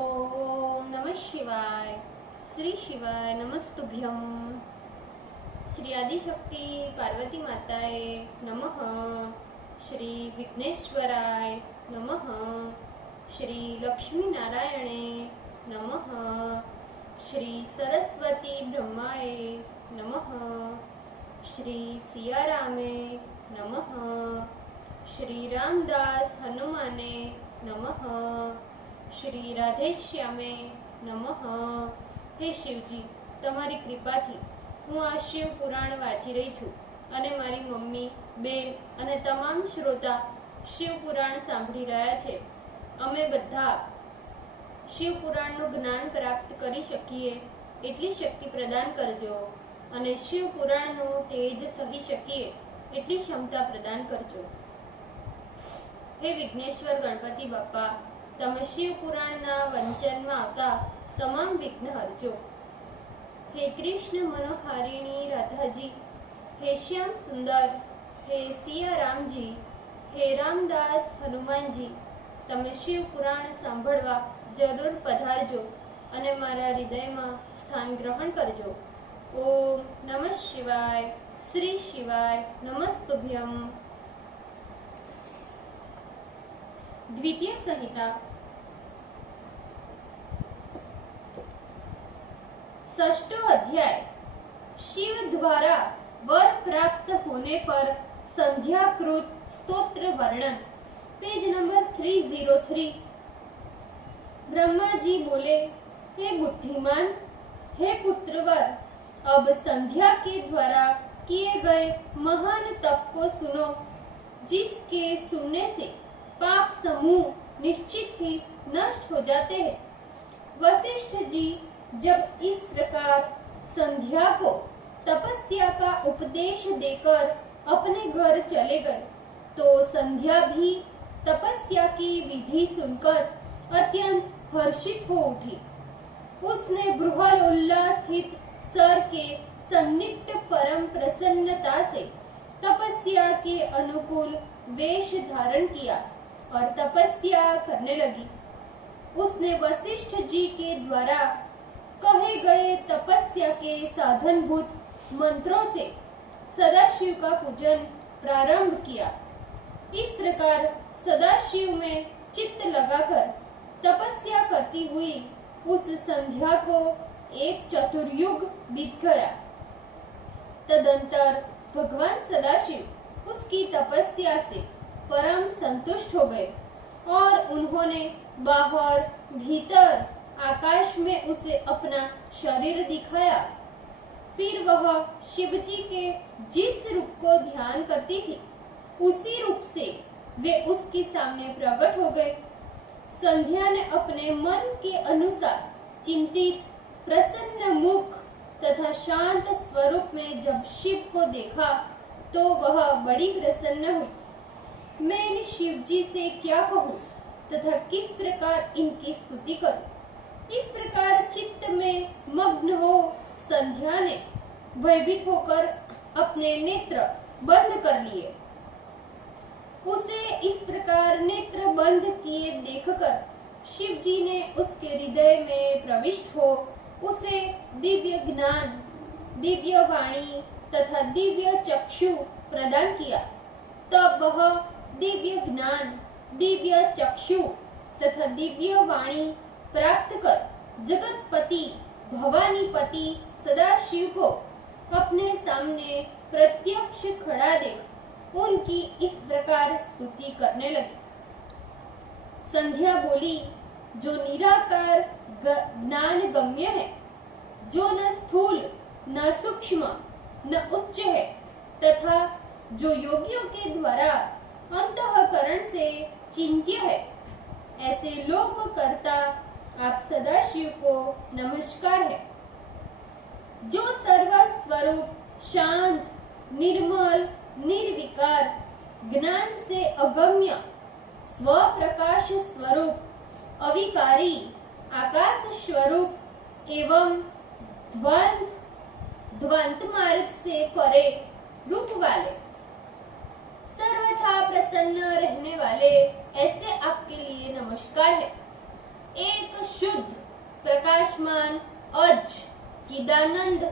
ओम नमः शिवाय। श्री शिवाय नमस्तुभ्यम। श्री आदिशक्ति पार्वती माताए नमः। श्री विघ्नेश्वराय नमः। श्री लक्ष्मी नारायणे नमः। श्री सरस्वती ब्रह्माय नमः। श्री सियारामे नमः। श्री रामदास हनुमाने नमः। श्री राधेश्यामे नमः। हे शिवजी, તમારી કૃપાથી હું આ શિવ પુરાણ વાંચી રહી છું અને મારી મમ્મી, બેન અને તમામ શ્રોતા શિવ પુરાણ સાંભળી રહ્યા છે। અમે બધા શિવ પુરાણનું જ્ઞાન પ્રાપ્ત કરી શકીએ એટલી શક્તિ પ્રદાન કરજો અને શિવ પુરાણનું તેજ સહી શકીએ એટલી ક્ષમતા પ્રદાન કરજો। હે વિઘ્નેશ્વર ગણપતિ બાપા, તમે શિવ પુરાણના વંચનમાં આવતા તમામ વિઘ્ન હરજો। हे कृष्ण मनोहारिणी राधा जी, हे श्याम सुंदर, हे सिया राम जी, हे रामदास हनुमान जी, તમે શિવ પુરાણ સાંભળવા જરૂર પધારજો અને મારા હૃદયમાં સ્થાન ગ્રહણ કરજો। ઓમ નમઃ શિવાય। શ્રી શિવાય નમસ્તુભ્યમ। द्वितीय संहिता षष्ठो अध्याय। शिव द्वारा वर प्राप्त होने पर संध्याकृत स्तोत्र वर्णन। Page number 303। ब्रह्मा जी बोले, हे बुद्धिमान, हे पुत्रवर, अब संध्या के द्वारा किए गए महान तप को सुनो, जिसके सुनने से पाप समूह निश्चित ही नष्ट हो जाते हैं। वशिष्ठ जी जब इस प्रकार संध्या को तपस्या का उपदेश देकर अपने घर चले गए तो संध्या भी तपस्या की विधि सुनकर अत्यंत हर्षित हो उठी। उसने बृहल उल्लासित सर के सन्निप्त परम प्रसन्नता से तपस्या के अनुकूल वेश धारण किया और तपस्या करने लगी। उसने वशिष्ठ जी के द्वारा कहे गए तपस्या के साधनभूत मंत्रों से सदाशिव का पूजन प्रारंभ किया। इस प्रकार सदाशिव में चित्त लगाकर तपस्या करती हुई उस संध्या को एक चतुर्युग बीत गया। तदंतर भगवान सदाशिव उसकी तपस्या से परम संतुष्ट हो गए और उन्होंने बाहर भीतर आकाश में उसे अपना शरीर दिखाया। फिर वह शिवजी के जिस रूप को ध्यान करती थी उसी रूप से वे उसके सामने प्रकट हो गए। संध्या ने अपने मन के अनुसार चिंतित, प्रसन्न मुख तथा शांत स्वरूप में जब शिव को देखा तो वह बड़ी प्रसन्न हुई। मैं इन शिवजी से क्या कहूँ तथा किस प्रकार इनकी स्तुति करूं। इस प्रकार चित्त में मग्न हो संध्या ने भयभीत होकर अपने नेत्र बंद कर लिए। उसे इस प्रकार नेत्र बंद किए देखकर शिवजी ने उसके हृदय में प्रविष्ट हो उसे दिव्य ज्ञान, दिव्य वाणी तथा दिव्य चक्षु प्रदान किया। तब वह दिव्य ज्ञान, दिव्य चक्षु तथा दिव्य वाणी प्राप्त कर जगतपति भवानीपति सदाशिव को अपने सामने प्रत्यक्ष खड़ा देख उनकी इस प्रकार स्तुति करने लगी। संध्या बोली, जो निराकार ज्ञान गम्य है, जो न स्थूल न सूक्ष्म न उच्च है तथा जो योगियों के द्वारा अंतःकरण से चिंत्य है, ऐसे लोक कर्ता आप सदाशिव को नमस्कार है। जो सर्व स्वरूप शांत, निर्मल, निर्विकार, ज्ञान से अगम्य, स्वप्रकाश स्वरूप, अविकारी, आकाश स्वरूप एवं ध्वांत मार्ग से परे रूप वाले, सर्वथा प्रसन्न रहने वाले, ऐसे आपके लिए नमस्कार है। एक शुद्ध प्रकाशमान अज चिदानंद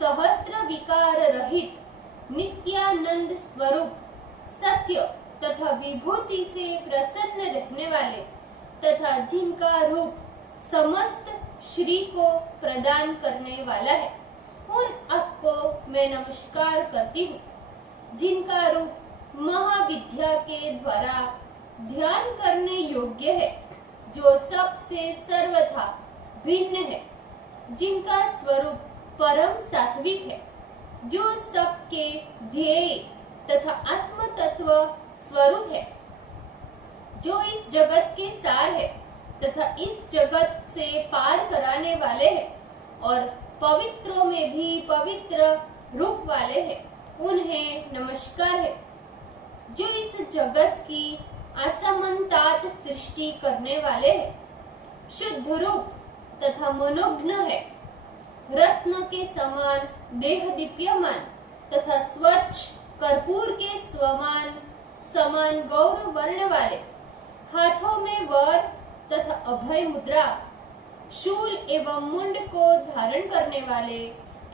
सहस्त्र विकार रहित नित्यानंद स्वरूप सत्य तथा विभूति से प्रसन्न रहने वाले तथा जिनका रूप समस्त श्री को प्रदान करने वाला है, उन आपको मैं नमस्कार करती हूँ, जिनका रूप महाविद्या के द्वारा ध्यान करने योग्य है, जो सबसे सर्वथा भिन्न है, जिनका स्वरूप परम सात्विक है, जो सबके ध्येय तथा आत्म तत्व स्वरूप है, जो इस जगत के सार है तथा इस जगत से पार कराने वाले हैं और पवित्रों में भी पवित्र रूप वाले हैं, उन्हें नमस्कार है। जो इस जगत की असमन्तात सृष्टि करने वाले हैं, शुद्ध रूप तथा मनोज्ञ है, रत्न के समान देह दीप्यमान तथा स्वच्छ कर्पूर के समान गौर वर्ण वाले, हाथों में वर तथा अभय मुद्रा, शूल एवं मुंड को धारण करने वाले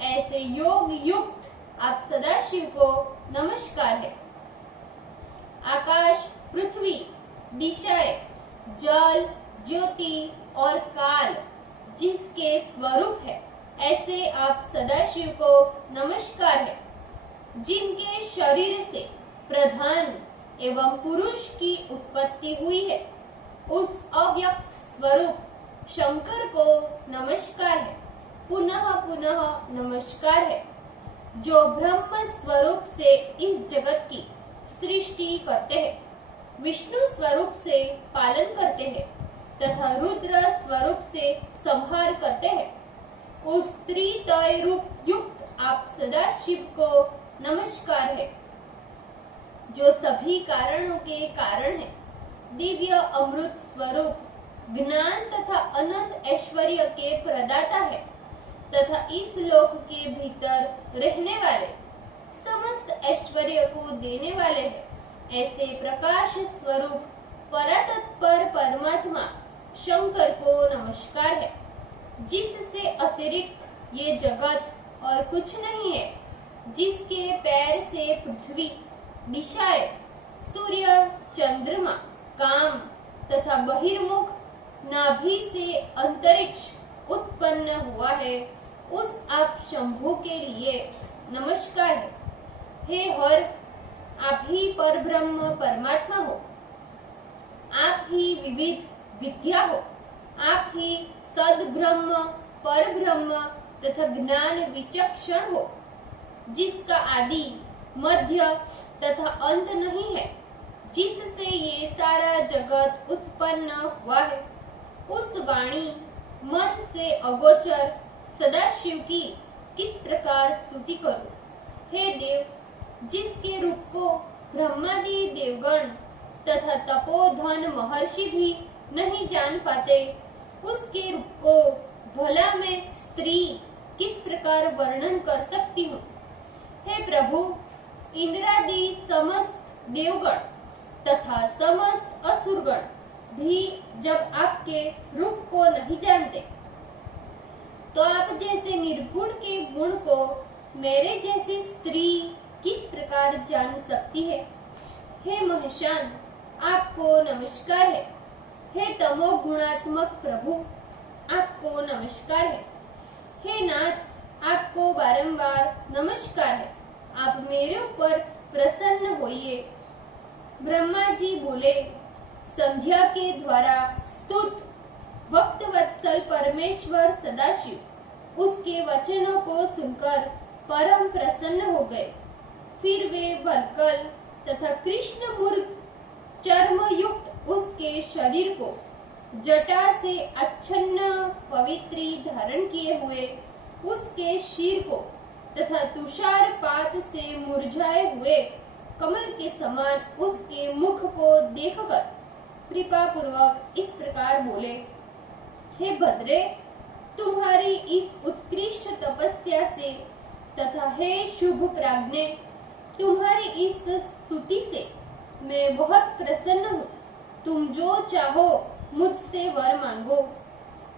ऐसे योग युक्त आप सदाशिव को नमस्कार है। आकाश, पृथ्वी, दिशाएं, जल, ज्योति और काल जिसके स्वरूप है, ऐसे आप सदाशिव को नमस्कार है। जिनके शरीर से प्रधान एवं पुरुष की उत्पत्ति हुई है, उस अव्यक्त स्वरूप शंकर को नमस्कार है, पुनः पुनः नमस्कार है। जो ब्रह्म स्वरूप से इस जगत की सृष्टि करते हैं, विष्णु स्वरूप से पालन करते हैं तथा रुद्र स्वरूप से संहार करते हैं, उस त्रितय रूप युक्त आप सदाशिव को नमस्कार है। जो सभी कारणों के कारण है, दिव्य अमृत स्वरूप, ज्ञान तथा अनंत ऐश्वर्य के प्रदाता है तथा इस लोक के भीतर रहने वाले, समस्त ऐश्वर्य को देने वाले हैं, ऐसे प्रकाश स्वरूप परातत्पर परमात्मा शंकर को नमस्कार है, जिससे अतिरिक्त ये जगत और कुछ नहीं है, जिसके पैर से पृथ्वी, दिशाएं, सूर्य, चंद्रमा, काम तथा बहिर्मुख नाभि से अंतरिक्ष उत्पन्न हुआ है, उस आप शंभु के लिए नमस्कार है। हे हर, आप ही परब्रह्म परमात्मा हो, आप ही विविध विद्या हो, आप ही सद्ब्रह्म परब्रह्म तथा ज्ञान विचक्षण हो, जिसका आदि मध्य तथा अंत नहीं है, जिससे ये सारा जगत उत्पन्न हुआ है। उस वाणी मन से अगोचर सदाशिव की किस प्रकार स्तुति करूं? हे देव, जिसके रूप को ब्रह्मादि देवगण तथा तपोधन महर्षि भी नहीं जान पाते, उसके रूप को भला मैं स्त्री किस प्रकार वर्णन कर सकती हूँ? हे प्रभु, इंद्रादि समस्त देवगण तथा समस्त असुरगण भी जब आपके रूप को नहीं जानते, तो आप जैसे निर्गुण के गुण को मेरे जैसी स्त्री किस प्रकार जान सकती है? हे महेशान, आपको नमस्कार है। हे तमो गुणात्मक प्रभु, आपको नमस्कार है। हे नाथ, आपको बारंबार नमस्कार है। आप मेरे ऊपर प्रसन्न होइए। ब्रह्मा जी बोले, संध्या के द्वारा स्तुत भक्त वत्सल परमेश्वर सदाशिव उसके वचनों को सुनकर परम प्रसन्न हो गए। फिर वे भलकल तथा कृष्ण मुर्ग चर्म युक्त उसके शरीर को जटा से अच्छन्न पवित्री धारण किए हुए उसके शीर को तथा तुषार पात से मुरझाए हुए कमल के समान उसके मुख को देखकर कृपा पूर्वक इस प्रकार बोले, हे भद्रे, तुम्हारी इस उत्कृष्ट तपस्या से तथा हे शुभ प्राज्ञे, तुम्हारी इस स्तुति से मैं बहुत प्रसन्न हूँ। तुम जो चाहो मुझसे वर मांगो,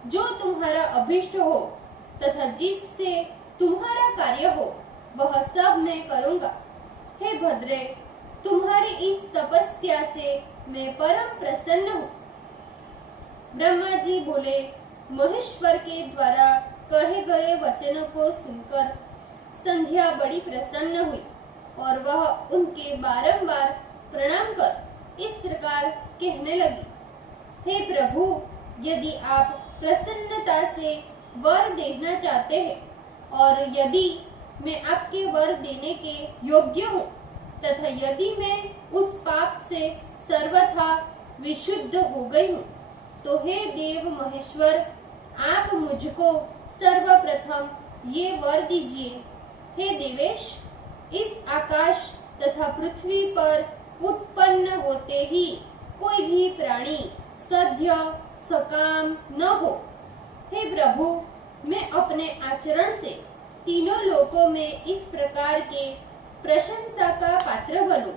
जो तुम्हारा अभीष्ट हो तथा जिससे तुम्हारा कार्य हो वह सब मैं करूंगा। हे भद्रे, तुम्हारी इस तपस्या से मैं परम प्रसन्न हूँ। ब्रह्मा जी बोले, महेश्वर के द्वारा कहे गए वचनों को सुनकर संध्या बड़ी प्रसन्न हुई और वह उनके बारंबार प्रणाम कर इस प्रकार कहने लगी, हे प्रभु, यदि आप प्रसन्नता से वर देना चाहते हैं और यदि मैं आपके वर देने के योग्य हूँ तथा यदि मैं उस पाप से सर्वथा विशुद्ध हो गई हूँ, तो हे देव महेश्वर, आप मुझको सर्वप्रथम ये वर दीजिए। हे देवेश, इस आकाश तथा पृथ्वी पर उत्पन्न होते ही कोई भी प्राणी सद्य सकाम न हो। हे प्रभु, मैं अपने आचरण से तीनों लोकों में इस प्रकार के प्रशंसा का पात्र बनूं,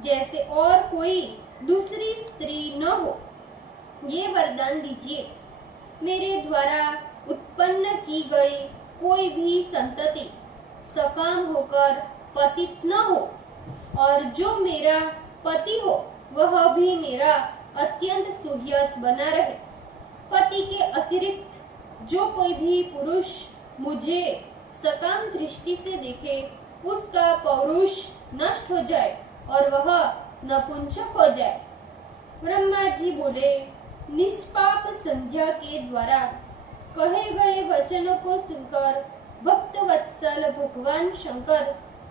जैसे और कोई दूसरी स्त्री न हो। ये वरदान दीजिए। मेरे द्वारा उत्पन्न की गई कोई भी संतति सकाम होकर पतित न हो और जो मेरा पति हो वह भी मेरा अत्यंत सुहृद बना रहे। पति के अतिरिक्त जो कोई भी पुरुष मुझे सकाम दृष्टि से देखे, उसका पौरुष नष्ट हो जाए और वह नपुंसक हो जाए। ब्रह्मा जी बोले, निष्पाप संध्या के द्वारा कहे गए वचनों को सुनकर भक्त वत्सल भगवान शंकर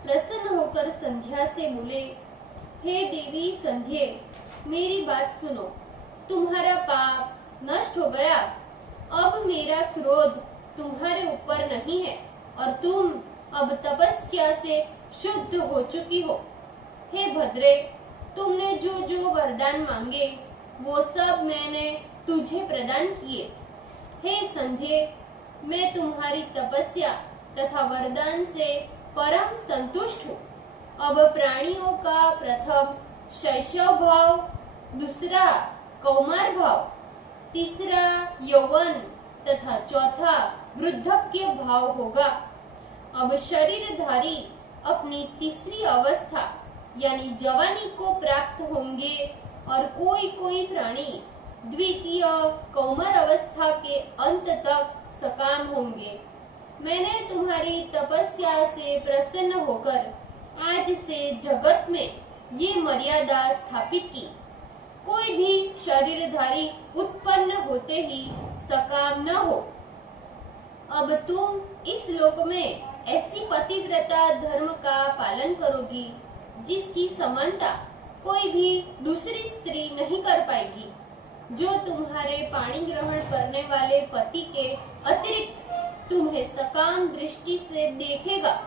प्रसन्न होकर संध्या से बोले, हे देवी संध्ये, मेरी बात सुनो। तुम्हारा पाप नष्ट हो गया। अब मेरा क्रोध तुम्हारे ऊपर नहीं है और तुम अब तपस्या से शुद्ध हो चुकी हो। हे भद्रे, तुमने जो जो वरदान मांगे वो सब मैंने तुझे प्रदान किए। हे संध्ये, मैं तुम्हारी तपस्या तथा वरदान से परम संतुष्ट हूँ। अब प्राणियों का प्रथम शैशव भाव, दूसरा कौमार भाव, तीसरा यौवन तथा चौथा वृद्धक्य भाव होगा। अब शरीरधारी अपनी तीसरी अवस्था यानी जवानी को प्राप्त होंगे और कोई कोई प्राणी द्वितीय कौमार अवस्था के अंत तक सकाम होंगे। मैंने तुम्हारी तपस्या से प्रसन्न होकर आज से जगत में ये मर्यादा स्थापित की, कोई भी शरीरधारी उत्पन्न होते ही सकाम न हो। अब तुम इस लोक में ऐसी पतिव्रता धर्म का पालन करोगी जिसकी समानता कोई भी दूसरी स्त्री नहीं कर पाएगी। जो तुम्हारे पाणी ग्रहण करने वाले पति के अतिरिक्त तुम्हें सकाम दृष्टि से देखेगा,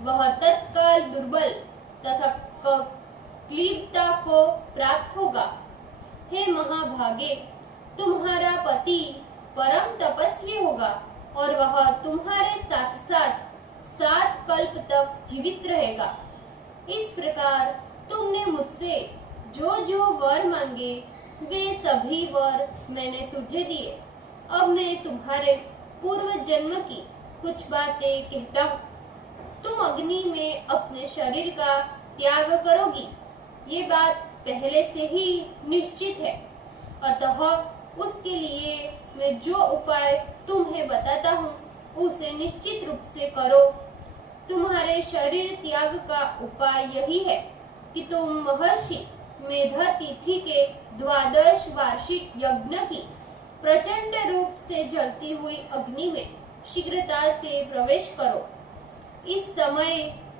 वह तत्काल दुर्बल तथा क्लीबता को प्राप्त होगा। हे महाभागे, तुम्हारा पति परम तपस्वी होगा और वह तुम्हारे साथ साथ 7 कल्प तक जीवित रहेगा। इस प्रकार तुमने मुझसे जो जो वर मांगे वे सभी वर मैंने तुझे दिए। अब मैं तुम्हारे पूर्व जन्म की कुछ बातें कहता हूँ। तुम अग्नि में अपने शरीर का त्याग करोगी, ये बात पहले से ही निश्चित है। अतः उसके लिए मैं जो उपाय तुम्हें बताता हूँ उसे निश्चित रूप से करो। तुम्हारे शरीर त्याग का उपाय यही है कि तुम महर्षि मेधातिथि के 12 वार्षिक यज्ञ की प्रचंड रूप से जलती हुई अग्नि में शीघ्रता से प्रवेश करो। इस समय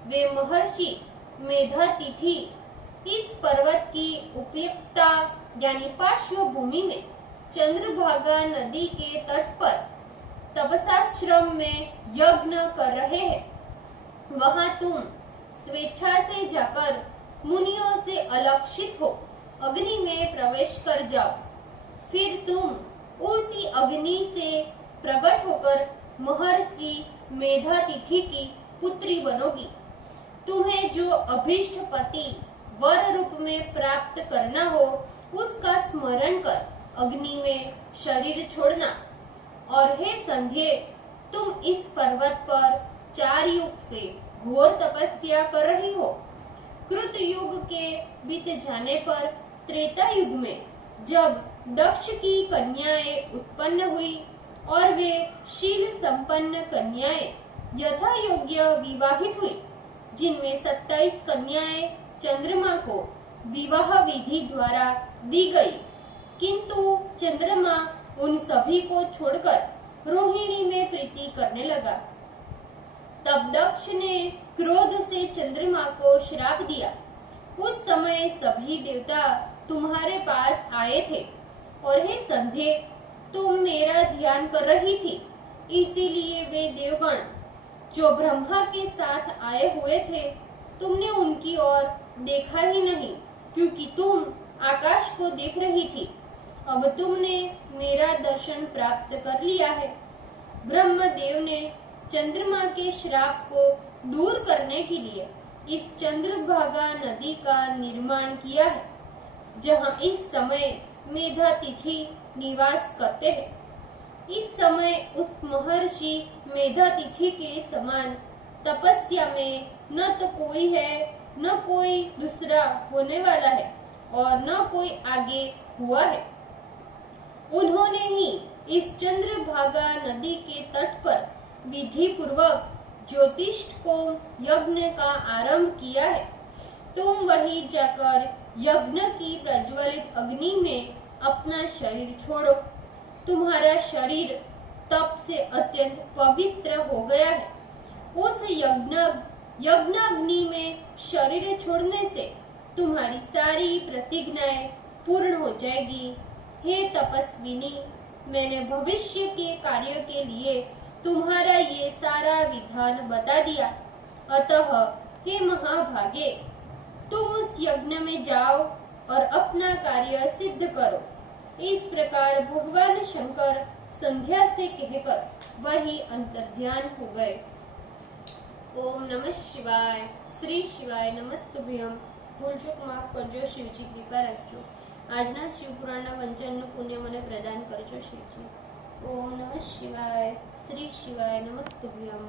वे महर्षि मेधातिथि इस पर्वत की उपयुक्ता यानी पार्श्वभूमि में चंद्रभागा नदी के तट पर तपसाश्रम में यज्ञ कर रहे हैं। वहां तुम स्वेच्छा से जाकर मुनियों से अलक्षित हो अग्नि में प्रवेश कर जाओ। फिर तुम उसी अग्नि से प्रकट होकर महर्षि मेधातिथि की पुत्री बनोगी। तुम्हें जो अभीष्ट पति वर रूप में प्राप्त करना हो उसका स्मरण कर अग्नि में शरीर छोड़ना। और हे संध्ये, तुम इस पर्वत पर 4 युग से घोर तपस्या कर रही हो। कृत युग के बीत जाने पर त्रेता युग में जब दक्ष की कन्याएं उत्पन्न हुई और वे शील संपन्न कन्याएं यथा योग्य विवाहित हुई, जिनमें 27 कन्याएं चंद्रमा को विवाह विधि द्वारा दी गई, किंतु चंद्रमा उन सभी को छोड़कर रोहिणी में प्रीति करने लगा। तब दक्ष ने क्रोध से चंद्रमा को श्राप दिया। उस समय सभी देवता तुम्हारे पास आए थे और हे संध्ये, तुम मेरा ध्यान कर रही थी, इसीलिए वे देवगण जो ब्रह्मा के साथ आए हुए थे, तुमने उनकी ओर देखा ही नहीं, क्योंकि तुम आकाश को देख रही थी। अब तुमने मेरा दर्शन प्राप्त कर लिया है। ब्रह्मदेव ने चंद्रमा के श्राप को दूर करने के लिए इस चंद्रभागा नदी का निर्माण किया है, जहाँ इस समय मेधा तिथि निवास करते हैं। इस समय उस महर्षि मेधा तिथि के समान तपस्या में न तो कोई है, न कोई दूसरा होने वाला है और न कोई आगे हुआ है। उन्होंने ही इस चंद्रभागा नदी के तट पर विधि पूर्वक ज्योतिष को यज्ञ का आरंभ किया है। तुम वहीं जाकर यज्ञ की प्रज्वलित अग्नि में अपना शरीर छोड़ो। तुम्हारा शरीर तप से अत्यंत पवित्र हो गया है। उस यज्ञाग्नि में शरीर छोड़ने से तुम्हारी सारी प्रतिज्ञाएं पूर्ण हो जाएगी। हे तपस्विनी, मैंने भविष्य के कार्य के लिए तुम्हारा ये सारा विधान बता दिया। अतः हे महाभागे, तुम उस यज्ञ में जाओ और अपना कार्य सिद्ध करो। इस प्रकार भगवान शंकर संध्या से कहकर वही अंतर्ध्यान हो गए। ओम नमः शिवाय। श्री शिवाय नमस्तुभ्यम। ભૂલ ચૂક માફ કરજો શિવજી, કૃપા રાખજો। આજના શિવપુરાણના વંચનનું પુણ્ય મને પ્રદાન કરજો શિવજી। ઓમ નમઃ શિવાય। શ્રી શિવાય નમસ્તુભ્યમ।